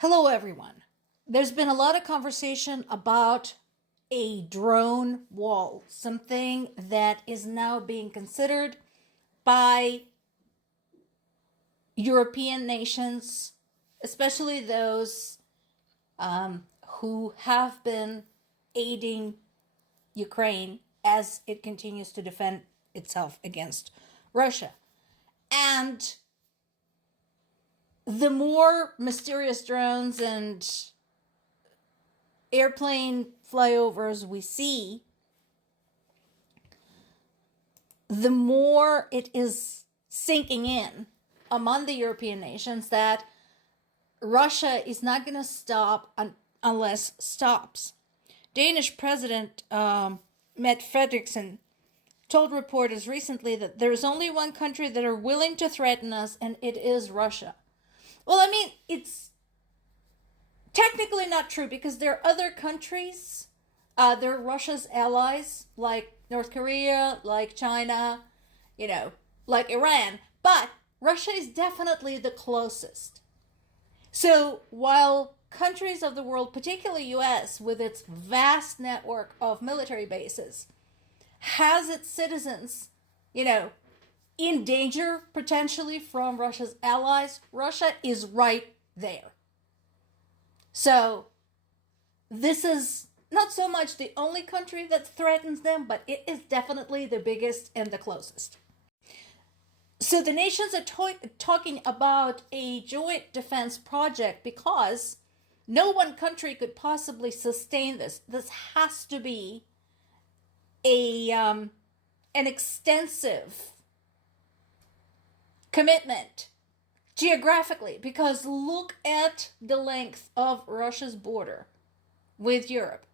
Hello, everyone. There's been a lot of conversation about a drone wall, something that is now being considered by European nations, especially those who have been aiding Ukraine as it continues to defend itself against Russia. And the more mysterious drones and airplane flyovers we see, the more it is sinking in among the European nations that Russia is not going to stop unless stops. Danish President Mette Frederiksen told reporters recently that there's only one country that are willing to threaten us, and it is Russia. Well, I mean, it's technically not true because there are other countries, they're Russia's allies, like North Korea, like China, like Iran. But Russia is definitely the closest. So while countries of the world, particularly US, with its vast network of military bases, has its citizens, in danger potentially from Russia's allies, Russia is right there. So this is not so much the only country that threatens them, but it is definitely the biggest and the closest. So the nations are talking about a joint defense project because no one country could possibly sustain this. This has to be an extensive commitment geographically, because look at the length of Russia's border with Europe,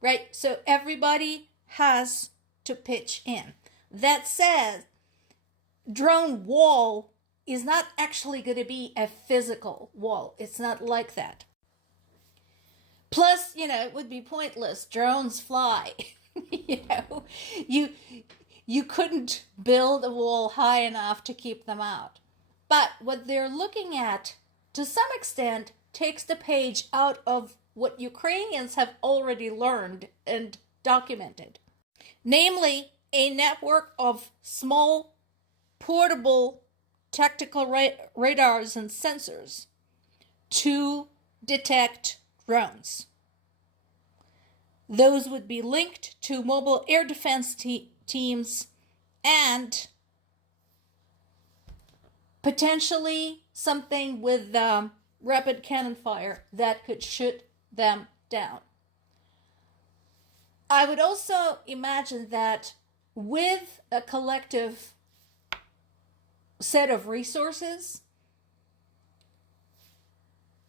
right? So everybody has to pitch in. That said, drone wall is not actually going to be a physical wall. It's not like that. Plus, it would be pointless. Drones fly. You couldn't build a wall high enough to keep them out. But what they're looking at, to some extent, takes the page out of what Ukrainians have already learned and documented. Namely, a network of small, portable tactical radars and sensors to detect drones. Those would be linked to mobile air defense teams and potentially something with rapid cannon fire that could shoot them down. I would also imagine that with a collective set of resources,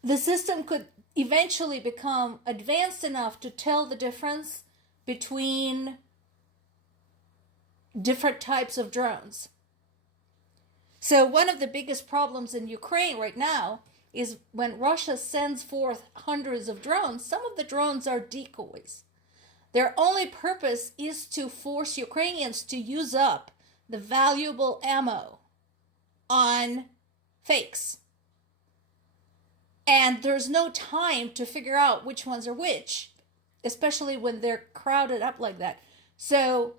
the system could eventually become advanced enough to tell the difference between different types of drones. So one of the biggest problems in Ukraine right now is when Russia sends forth hundreds of drones, some of the drones are decoys. Their only purpose is to force Ukrainians to use up the valuable ammo on fakes. And there's no time to figure out which ones are which, especially when they're crowded up like that. So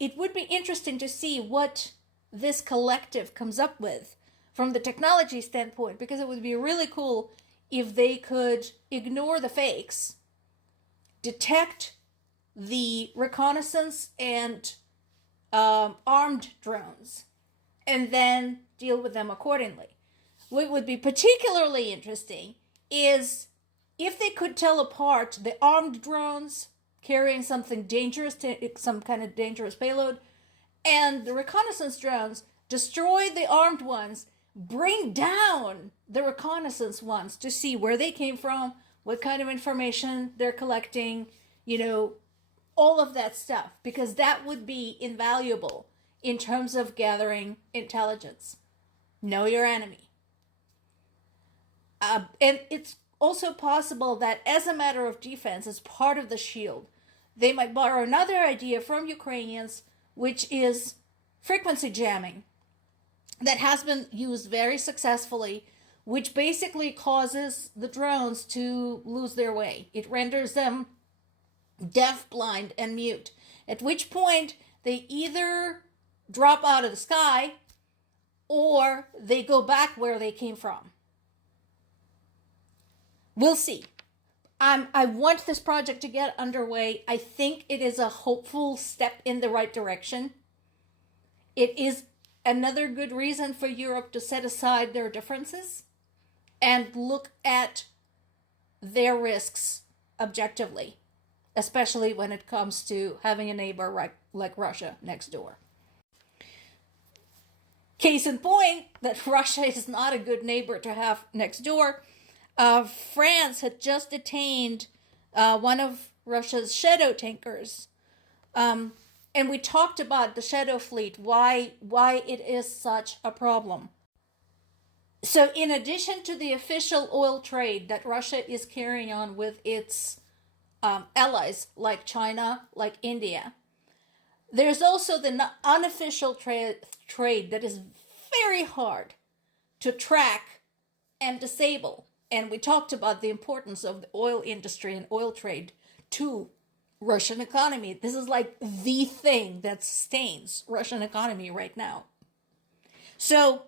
it would be interesting to see what this collective comes up with from the technology standpoint, because it would be really cool if they could ignore the fakes, detect the reconnaissance and armed drones, and then deal with them accordingly. What would be particularly interesting is if they could tell apart the armed drones carrying something dangerous, some kind of dangerous payload, and the reconnaissance drones, destroy the armed ones, bring down the reconnaissance ones to see where they came from, what kind of information they're collecting, all of that stuff, because that would be invaluable in terms of gathering intelligence. Know your enemy. And it's also possible that as a matter of defense, as part of the shield, they might borrow another idea from Ukrainians, which is frequency jamming, that has been used very successfully which basically causes the drones to lose their way. It renders them deaf, blind, and mute, at which point they either drop out of the sky or they go back where they came from. We'll see. I want this project to get underway. I think it is a hopeful step in the right direction. It is another good reason for Europe to set aside their differences and look at their risks objectively, especially when it comes to having a neighbor like Russia next door. Case in point that Russia is not a good neighbor to have next door. France had just detained one of Russia's shadow tankers. And we talked about the shadow fleet, why it is such a problem. So in addition to the official oil trade that Russia is carrying on with its allies like China, like India, there's also the unofficial trade that is very hard to track and disable. And we talked about the importance of the oil industry and oil trade to Russian economy. This is like the thing that sustains Russian economy right now. So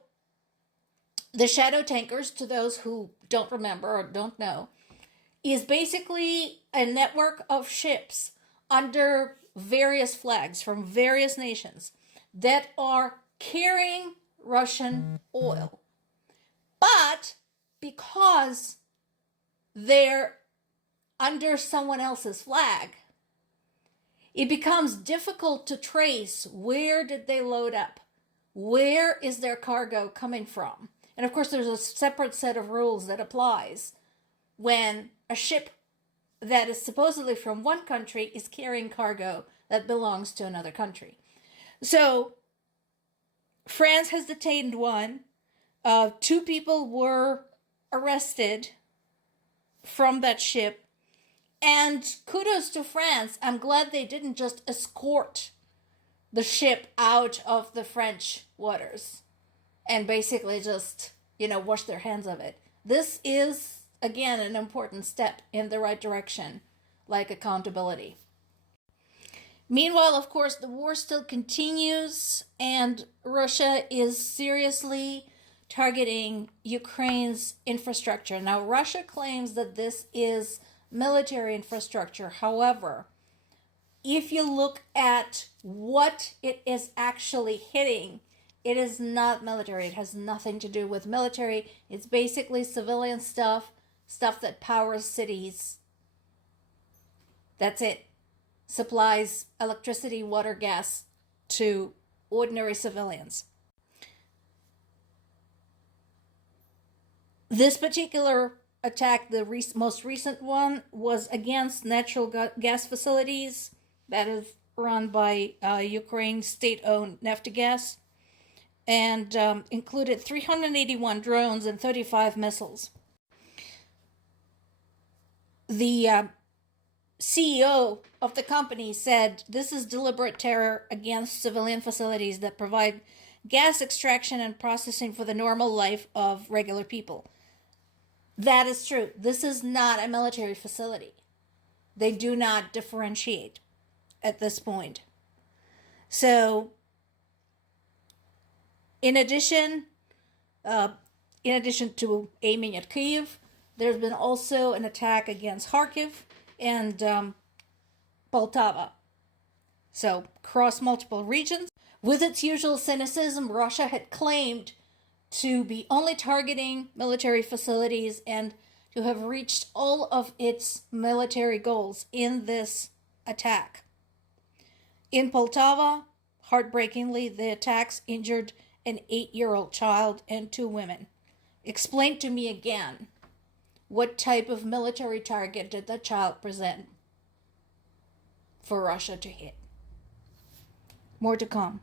the shadow tankers, to those who don't remember or don't know, is basically a network of ships under various flags from various nations that are carrying Russian oil. But because they're under someone else's flag, it becomes difficult to trace where did they load up, where is their cargo coming from. And of course, there's a separate set of rules that applies when a ship that is supposedly from one country is carrying cargo that belongs to another country. So France has detained one. 2 people were arrested from that ship. And kudos to France. I'm glad they didn't just escort the ship out of the French waters and basically just, wash their hands of it. This is, again, an important step in the right direction, like accountability. Meanwhile, of course, the war still continues, and Russia is seriously targeting Ukraine's infrastructure. Now, Russia claims that this is military infrastructure. However, if you look at what it is actually hitting, it is not military. It has nothing to do with military. It's basically civilian stuff that powers cities. That's it. Supplies electricity, water, gas to ordinary civilians. This particular attack, the most recent one, was against natural gas facilities that is run by Ukraine's state-owned Naftogaz, and included 381 drones and 35 missiles. The CEO of the company said this is deliberate terror against civilian facilities that provide gas extraction and processing for the normal life of regular people. That is true. This is not a military facility. They do not differentiate at this point. So, in addition to aiming at Kyiv, there's been also an attack against Kharkiv and Poltava. So, across multiple regions. With its usual cynicism, Russia had claimed to be only targeting military facilities and to have reached all of its military goals in this attack. In Poltava, heartbreakingly, the attacks injured an 8-year-old child and 2 women. Explain to me again, what type of military target did the child present for Russia to hit? More to come.